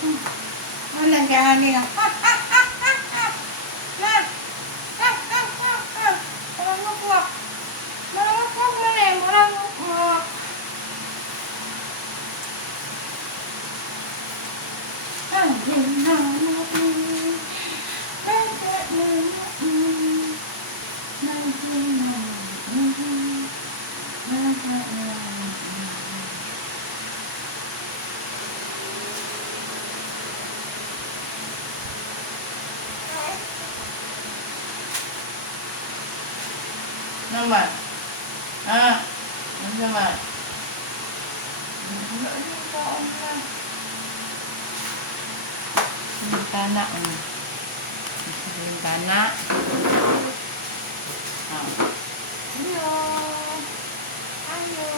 Walang gani na. Marangok. Marangok mo na eh. Marangok mo. Ang ginawa mo. Naman. Ah. Ano naman? Bintana. Bintana. Ah. Hello. Ayo.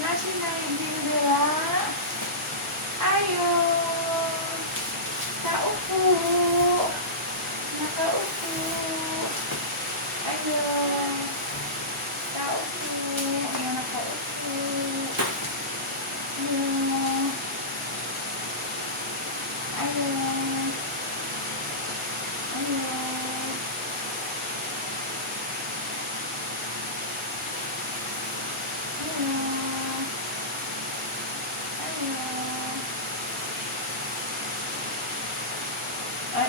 Nasi naibigla. Ayo. Nakaupo. Nakaupo. Ayo. Nakaupo. Ayo, nakaupo. Ayo. Ayo. Ayo. Ay.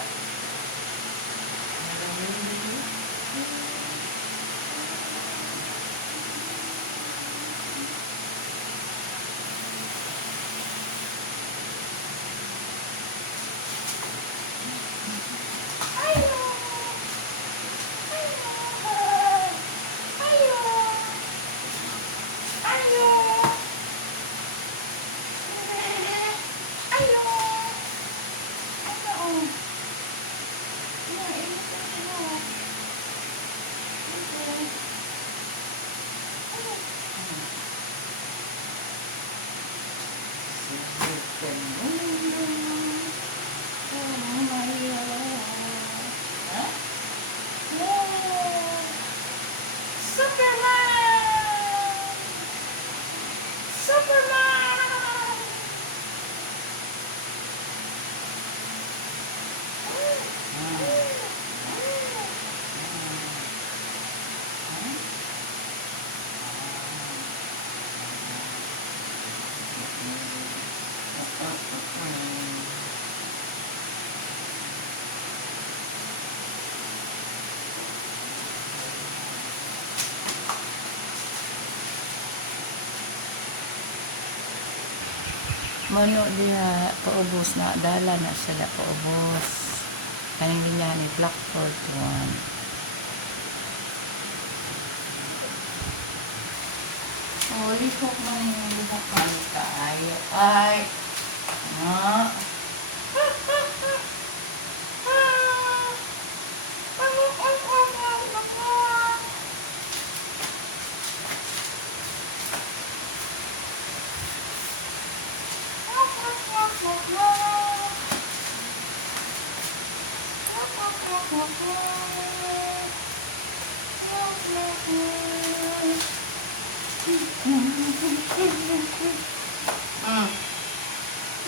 Mano diha paubos na dala na sila paubos kaning linya ni Blackford one. Oh, lihok man yung lihok man kaayo ay na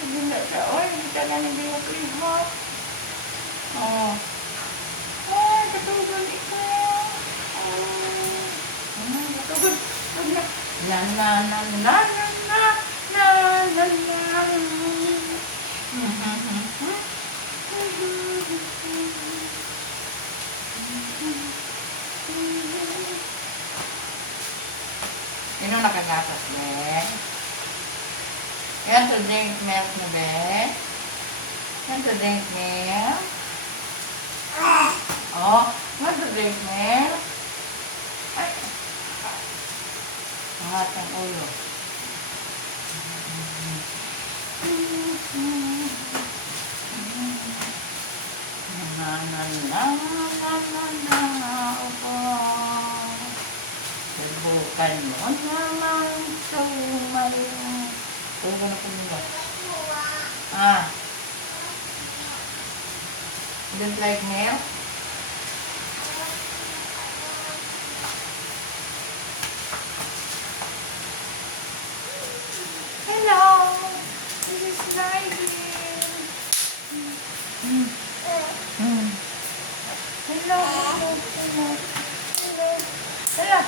Hindi na siya. Oy, hindi ka na nilihok-lihok. Oh. Oy, katugan ikaw. Oh. Katugan. Na na na na na na na na na. Sino nakagatas, be? Yan to drink milk na, be? Yan to drink milk? Oh, yan to drink milk? Ay. Angat ang ulo. Na na na na na na na. Subukan mo naman sumayo. Kung gano'n po nila. Ah. You don't like milk? Hello. This is Nigel. Hmm. Hmm. Hello. Hello. Hello. Hello.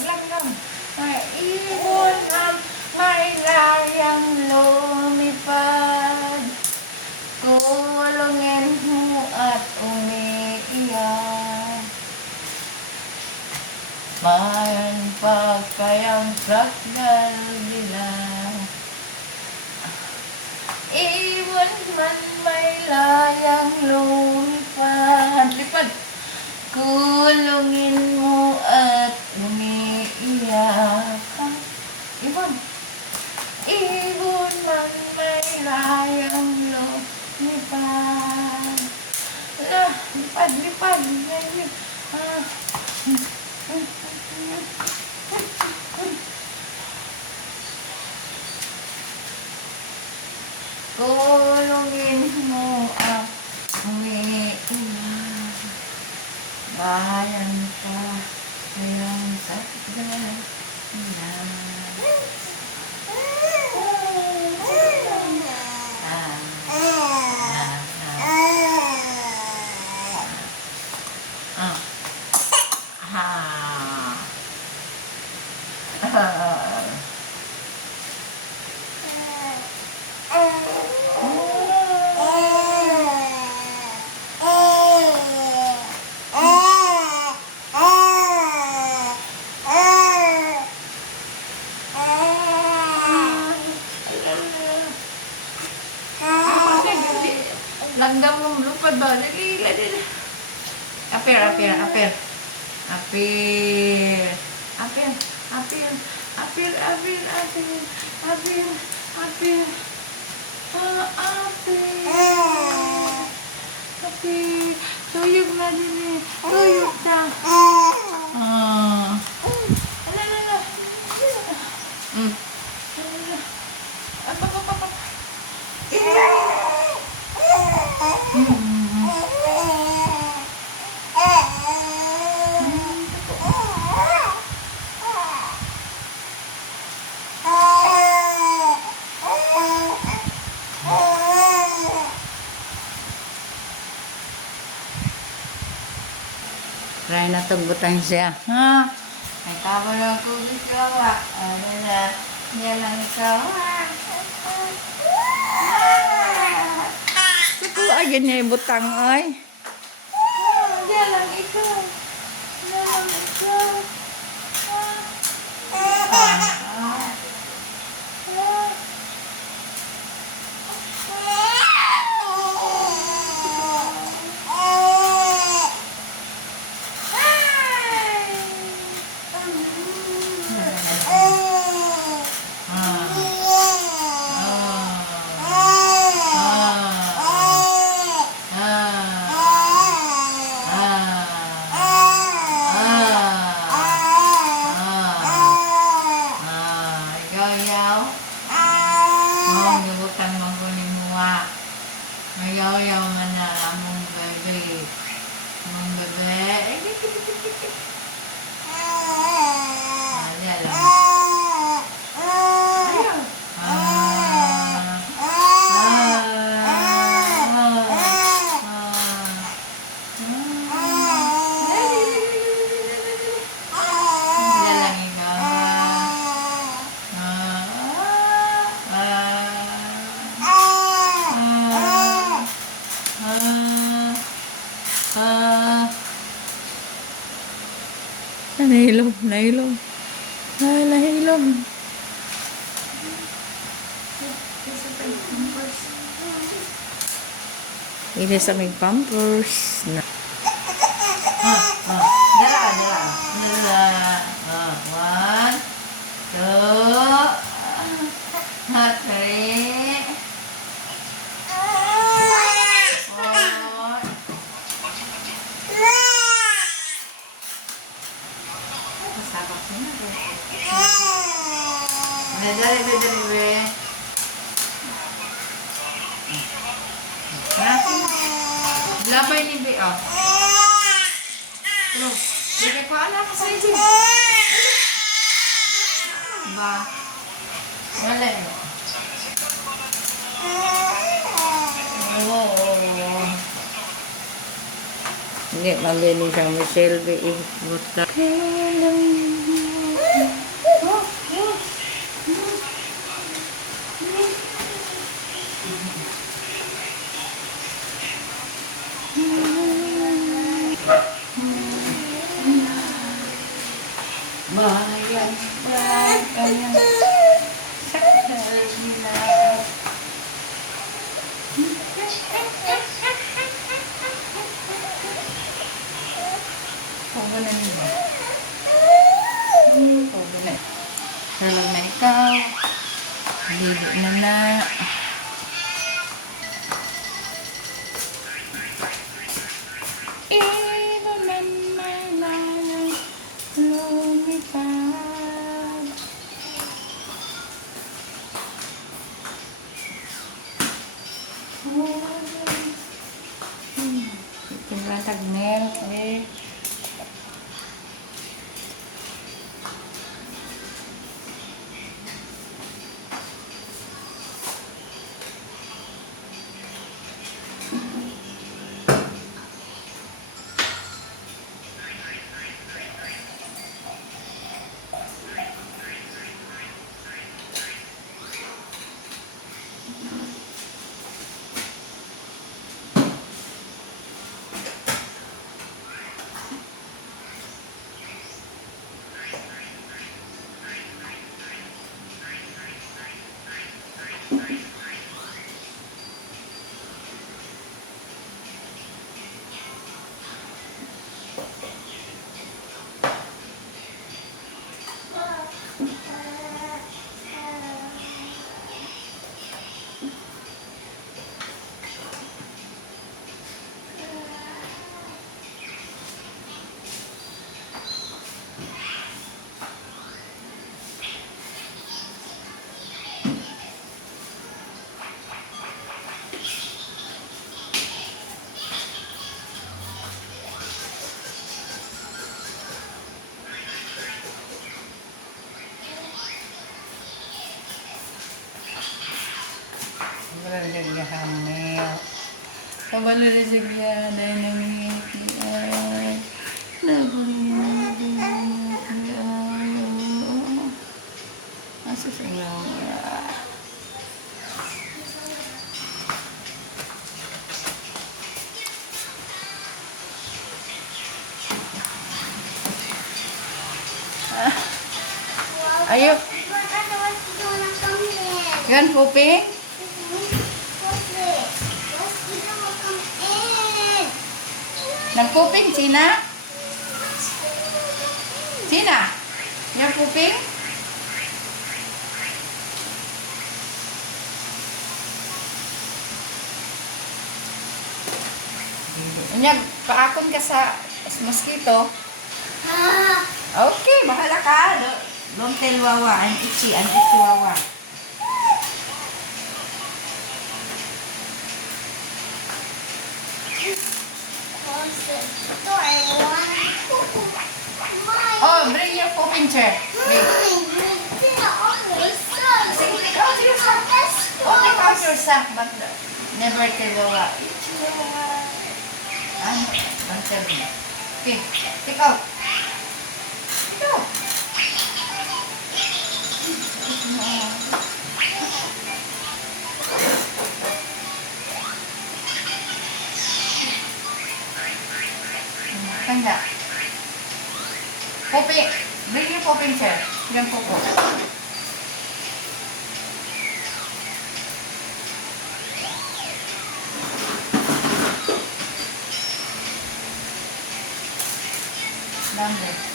Lang. May ibon ang may layang lumipad. Kulungin mo at umiiyak. Mayan pa kayang sakdal nila. Ibon man may layang lumipad. Lipad. Kulungin mo at umiiyak. Ibon. Ibon man may layang lumipad. Lipad. Kulungin mo ang umiiyak. Bayan pa kayang sakdal na. Langgam mo lupad ba? Lali. Apir. Tuyog na din eh. Tuyog na. Ala. Try na tugutan siya. Ha? Ay, tama na ako ikaw. Ano na? Yan lang ikaw. Ito ay ganyan yung butang ay. Yan lang ikaw. Ayaw nga na among bebe. Among bebe. Ayan lang. Nahilom. Nahilom. Ini sa may pampers. Dala. 1, 2, 3. Dali. Labay ni Be, oh. Terus, bigay ko anak sa iyo. Ba. Dali. Oh. Hindi, mabini siya Michelle B. Buta. Bayan, bayan, sa kanila. Kung ganun ba? Kung ganun. Tulog na ikaw. Ligo na na. Ino man may layang lumipad. Tinglatag nel. Hamil. Kabalo na sigla na nangyayaki ay nabulungan ay asa sa inyo. Ayo. Gan kuping? Nagpuping, Sina? Sina? Yang puping? Nyag, paakon ka sa mosquito. Okay, bahala ka. Don't tell Wawa. I'm itchy Wawa. Oh, bring your pooping chair. Bring. Sige, take out your sock. Oh, take out your sock, but never tell Wawa. Don't tell me. Okay, take out. Take out. Kanda. Pooping. Bring your pooping chair. Yan po po. Dami.